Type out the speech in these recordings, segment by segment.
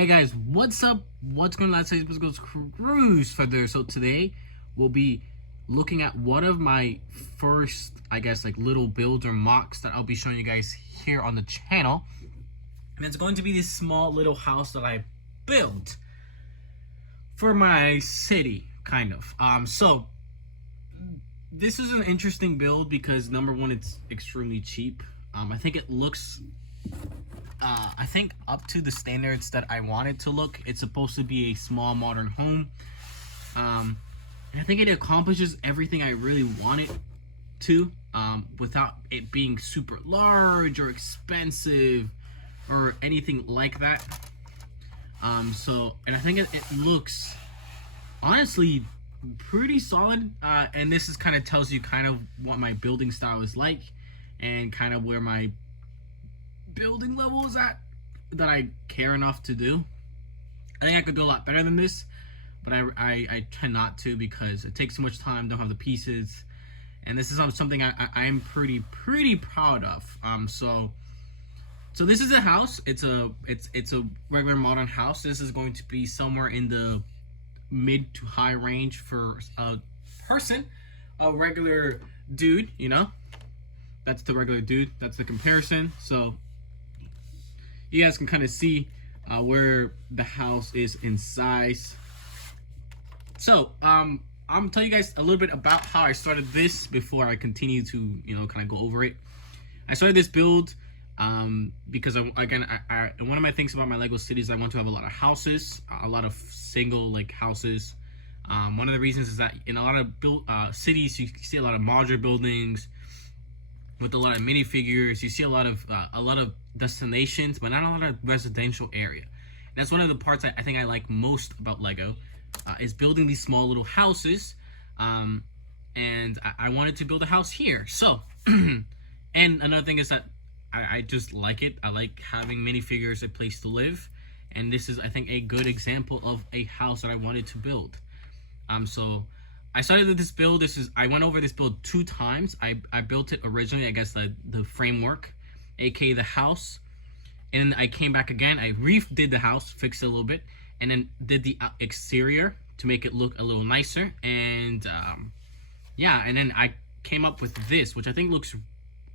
Hey guys, what's up? What's going on? Let's say goes cruise further. So today we'll be looking at one of my first, I guess, like little builds or mocks that I'll be showing you guys here on the channel. And it's going to be this small little house that I built for my city, kind of. So this is an interesting build because number one, it's extremely cheap. I think it looks I think up to the standards that I want it to look. It's supposed to be a small modern home. And I think it accomplishes everything I really want it to, without it being super large or expensive or anything like that. And I think it looks honestly pretty solid. And this is kind of tells you kind of what my building style is like and kind of where my building level is at that I care enough to do. I think I could do a lot better than this, but I tend not to because it takes so much time, don't have the pieces, and this is something I'm pretty proud of. So this is a house. It's a regular modern house. This is going to be somewhere in the mid to high range for a person, a regular dude, you know. That's the regular dude. That's the comparison. So you guys can kind of see where the house is in size. So I'm gonna tell you guys a little bit about how I started this before I continue to, you know, kind of go over it. I started this build because one of my things about my Lego cities, I want to have a lot of houses, a lot of single like houses. One of the reasons is that in a lot of cities, you see a lot of modular buildings with a lot of minifigures. You see a lot of destinations, but not a lot of residential area. And that's one of the parts I think I like most about Lego, is building these small little houses. And I wanted to build a house here. So, and another thing is that I just like it. I like having minifigures, a place to live. And this is, I think, a good example of a house that I wanted to build. So I started with this build. I went over this build 2 times. I built it originally, I guess, the framework, aka the house, and then I came back again. I redid the house, fixed it a little bit, and then did the exterior to make it look a little nicer. And yeah, and then I came up with this, which I think looks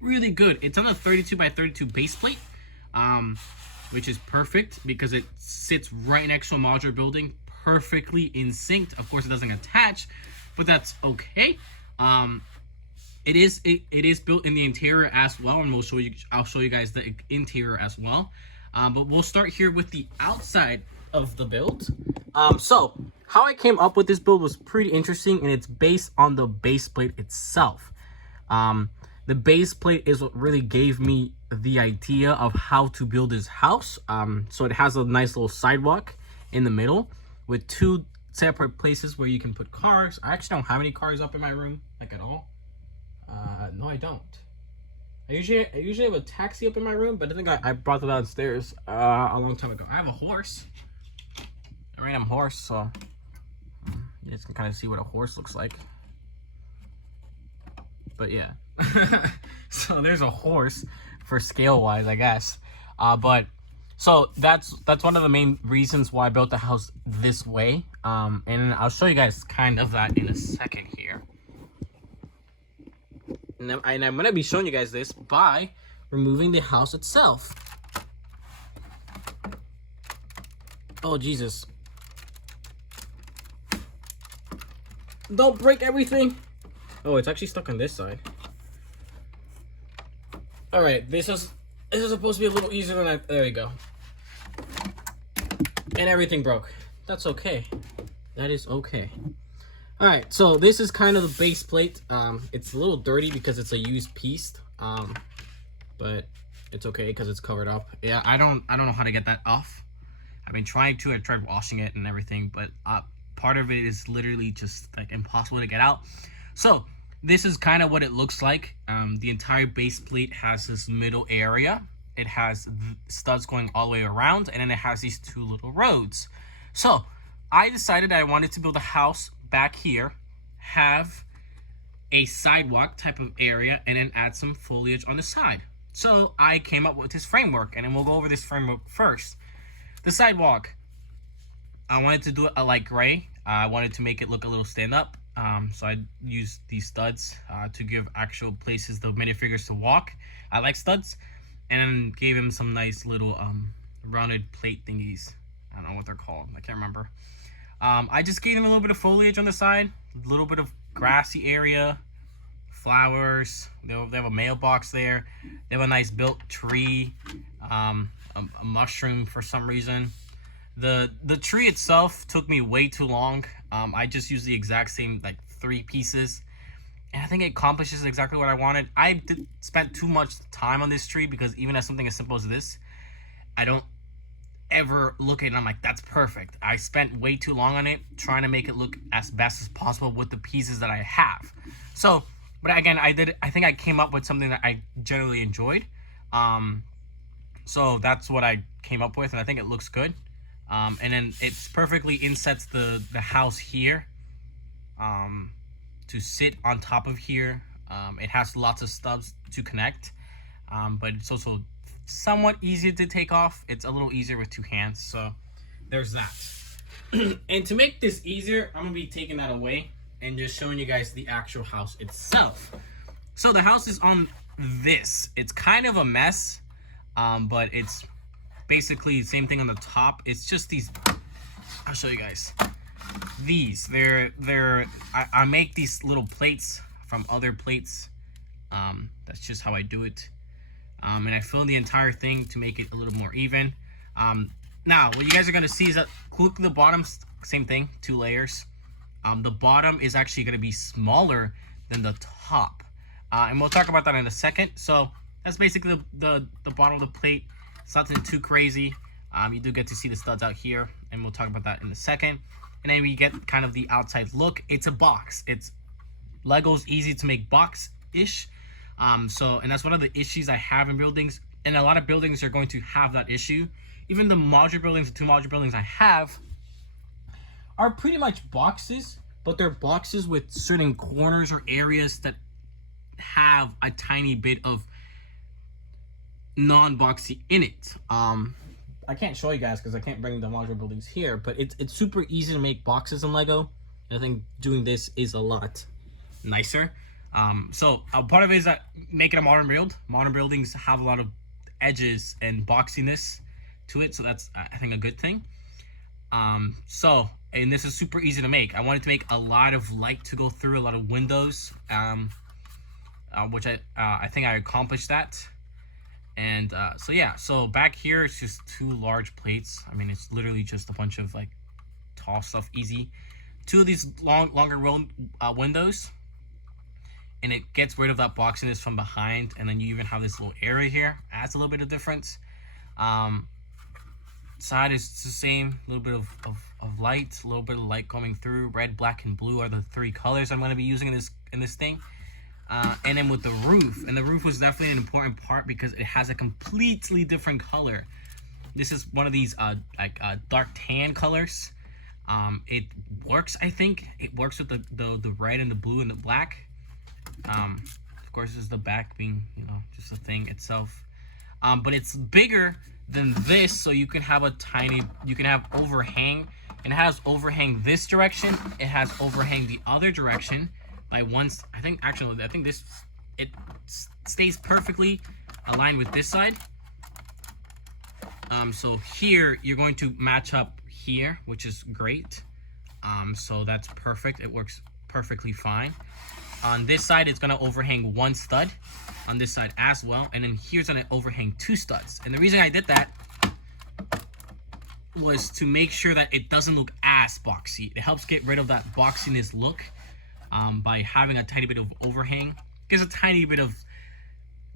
really good. It's on a 32 by 32 base plate, which is perfect because it sits right next to a modular building, perfectly in sync. Of course, it doesn't attach, but that's okay. It is built in the interior as well, and I'll show you guys the interior as well. But we'll start here with the outside of the build. So how I came up with this build was pretty interesting, and it's based on the base plate itself. The base plate is what really gave me the idea of how to build this house. So it has a nice little sidewalk in the middle with 2 separate places where you can put cars. I actually don't have any cars up in my room, like at all. No, I don't. I usually have a taxi up in my room, but I think I brought it downstairs a long time ago. I have a horse, a random horse, so you guys can kind of see what a horse looks like. But yeah, so there's a horse for scale wise, I guess. But so that's one of the main reasons why I built the house this way. And I'll show you guys kind of that in a second here. And I'm going to be showing you guys this by removing the house itself. Oh, Jesus. Don't break everything. Oh, it's actually stuck on this side. All right, this is supposed to be a little easier than there we go. And everything broke. That's okay. That is okay. All right, so this is kind of the base plate. It's a little dirty because it's a used piece, but it's okay because it's covered up. Yeah, I don't know how to get that off. I've been trying to. I tried washing it and everything, but part of it is literally just like impossible to get out. So this is kind of what it looks like. The entire base plate has this middle area. It has studs going all the way around, and then it has these 2 little roads. So I decided I wanted to build a house back here, have a sidewalk type of area, and then add some foliage on the side. So I came up with this framework, and then we'll go over this framework first. The sidewalk, I wanted to do it a light gray. I wanted to make it look a little stand up. So I used these studs to give actual places the minifigures to walk. I like studs. And gave him some nice little rounded plate thingies. I don't know what they're called. I can't remember. I just gave him a little bit of foliage on the side. A little bit of grassy area. Flowers. They have a mailbox there. They have a nice built tree. A mushroom for some reason. The tree itself took me way too long. I just used the exact same like 3 pieces. And I think it accomplishes exactly what I wanted. I spent too much time on this tree because even as something as simple as this, I don't ever look at it and I'm like, that's perfect. I spent way too long on it trying to make it look as best as possible with the pieces that I have. So, but again, I think I came up with something that I generally enjoyed. So that's what I came up with, and I think it looks good. And then it's perfectly insets the house here. To sit on top of here. It has lots of stubs to connect, but it's also somewhat easier to take off. It's a little easier with 2 hands, so there's that. And to make this easier, I'm gonna be taking that away and just showing you guys the actual house itself. So the house is on this. It's kind of a mess, but it's basically the same thing on the top. It's just these, I'll show you guys. These I make these little plates from other plates. That's just how I do it. And I fill in the entire thing to make it a little more even. Now what you guys are gonna see is that look at the bottom, same thing, 2 layers. The bottom is actually gonna be smaller than the top, and we'll talk about that in a second. So that's basically the bottom of the plate. It's nothing too crazy. You do get to see the studs out here, and we'll talk about that in a second. And then we get kind of the outside look. It's a box. It's Lego's easy to make box-ish. And that's one of the issues I have in buildings. And a lot of buildings are going to have that issue. Even the modular buildings, the 2 modular buildings I have, are pretty much boxes, but they're boxes with certain corners or areas that have a tiny bit of non-boxy in it. I can't show you guys because I can't bring the modular buildings here, but it's super easy to make boxes in Lego. I think doing this is a lot nicer. Part of it is that making a modern build. Modern buildings have a lot of edges and boxiness to it, so that's, I think, a good thing. And this is super easy to make. I wanted to make a lot of light to go through, a lot of windows, which I think I accomplished that. And so back here it's just 2 large plates. I mean, it's literally just a bunch of like tall stuff, easy. 2 of these longer windows, and it gets rid of that boxiness from behind. And then you even have this little area here, adds a little bit of difference. Side is the same, a little bit of light, a little bit of light coming through. Red, black, and blue are the 3 colors I'm going to be using in this thing. And then with the roof, and the roof was definitely an important part because it has a completely different color. This is one of these dark tan colors. It works, I think. It works with the red and the blue and the black. Of course, this is the back being, just the thing itself. But it's bigger than this, so you can have overhang. And it has overhang this direction. It has overhang the other direction. I think it stays perfectly aligned with this side. So here you're going to match up here, which is great. So that's perfect. It works perfectly fine. On this side, it's gonna overhang 1 stud. On this side as well, and then here's gonna overhang 2 studs. And the reason I did that was to make sure that it doesn't look as boxy. It helps get rid of that boxiness look. By having a tiny bit of overhang. Gives a tiny bit of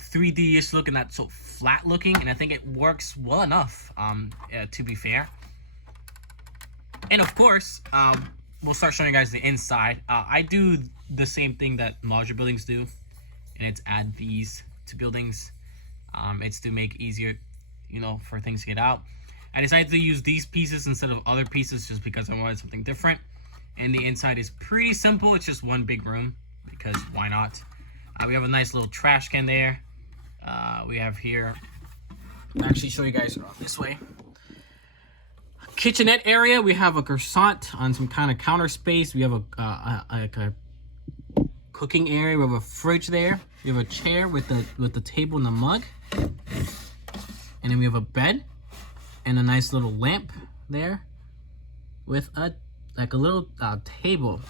3D-ish look and not so flat looking, and I think it works well enough, to be fair. And of course, we'll start showing you guys the inside. I do the same thing that modular buildings do, and it's add these to buildings. It's to make easier, for things to get out. I decided to use these pieces instead of other pieces just because I wanted something different. And the inside is pretty simple. It's just 1 big room because why not? We have a nice little trash can there. We have here, I'll actually show you guys around this way. kitchenette area, we have a croissant on some kind of counter space. We have a cooking area. We have a fridge there. We have a chair with the table and the mug, and then we have a bed and a nice little lamp there with a little table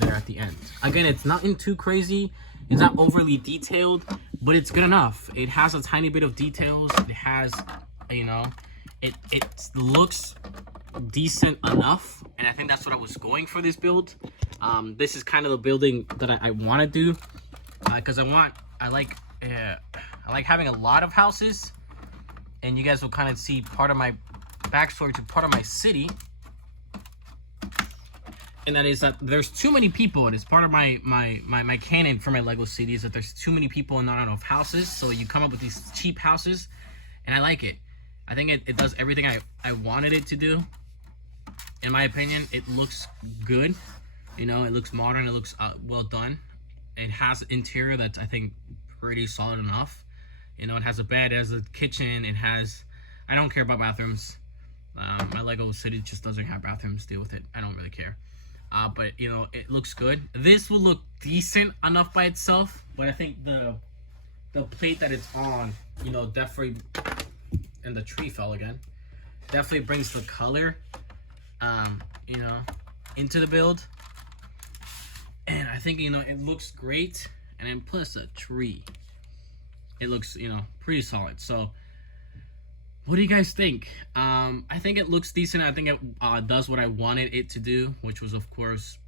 there at the end. Again, it's nothing too crazy. It's not overly detailed, but it's good enough. It has a tiny bit of details. It has, you know, it looks decent enough, and I think that's what I was going for this build. This is kind of the building that I want to do, because I like having a lot of houses, and you guys will kind of see part of my backstory to part of my city, and that is that there's too many people, and it's part of my canon for my Lego city is that there's too many people and not enough houses, so you come up with these cheap houses, and I like it. I think it does everything I wanted it to do. In my opinion, it looks good. You know, it looks modern. It looks well done. It has an interior that's, I think, pretty solid enough. You know, it has a bed. It has a kitchen. It has... I don't care about bathrooms. My Lego city just doesn't have bathrooms. Deal with it. I don't really care. But, you know, it looks good. This will look decent enough by itself. But I think the plate that it's on, you know, definitely... And the tree fell again. Definitely brings the color, you know, into the build. And I think, you know, it looks great. And then plus a tree. It looks, you know, pretty solid. So, what do you guys think? I think it looks decent. I think it does what I wanted it to do, which was, of course,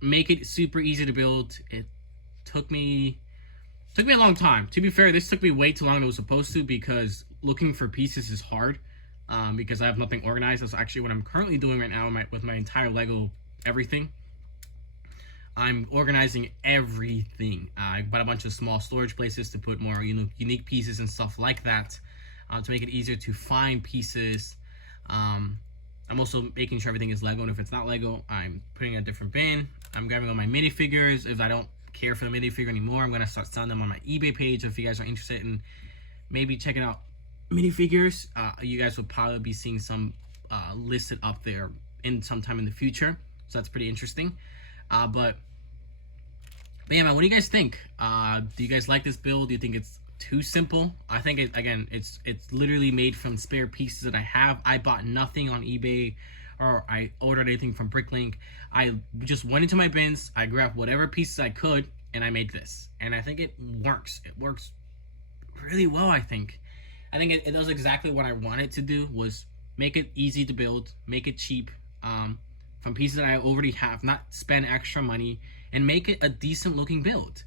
make it super easy to build. It took me a long time. To be fair, this took me way too long than it was supposed to, because looking for pieces is hard, because I have nothing organized. That's actually what I'm currently doing right now with my entire Lego everything. I'm organizing everything. I bought a bunch of small storage places to put more unique pieces and stuff like that, to make it easier to find pieces. I'm also making sure everything is Lego, and if it's not Lego, I'm putting a different bin. I'm grabbing all my minifigures. If I don't care for the minifigure anymore, I'm gonna start selling them on my eBay page. If you guys are interested in maybe checking out minifigures, you guys will probably be seeing some listed up there in sometime in the future, so that's pretty interesting. But yeah, man, what do you guys think? Do you guys like this build? Do you think it's too simple? I think it's literally made from spare pieces that I have. I bought nothing on eBay or I ordered anything from Bricklink. I just went into my bins, I grabbed whatever pieces I could, and I made this. And I think it works. It works really well, I think. I think it does exactly what I wanted to do, was make it easy to build, make it cheap, from pieces that I already have, not spend extra money, and make it a decent looking build.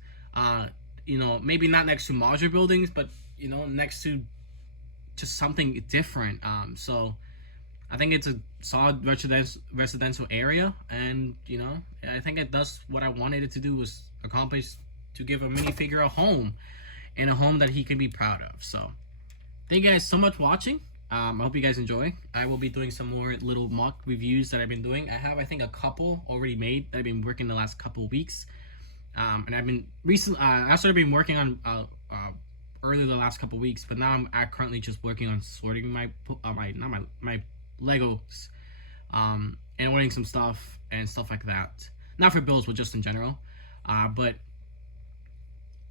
You know, maybe not next to modular buildings, but, you know, next to just something different. So I think it's a solid residential area, and, you know, I think it does what I wanted it to do, was accomplish to give a minifigure a home, and a home that he can be proud of. So thank you guys so much for watching. I hope you guys enjoy. I will be doing some more little mock reviews that I've been doing. I have, I think, a couple already made that I've been working the last couple of weeks. And I've been recently, I started been working on earlier the last couple of weeks, but now I'm currently just working on sorting my Legos, and ordering some stuff and stuff like that. Not for builds, but just in general. But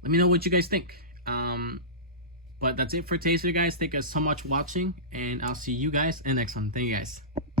let me know what you guys think. But that's it for today's video, guys. Thank you guys so much for watching, and I'll see you guys in the next one. Thank you guys.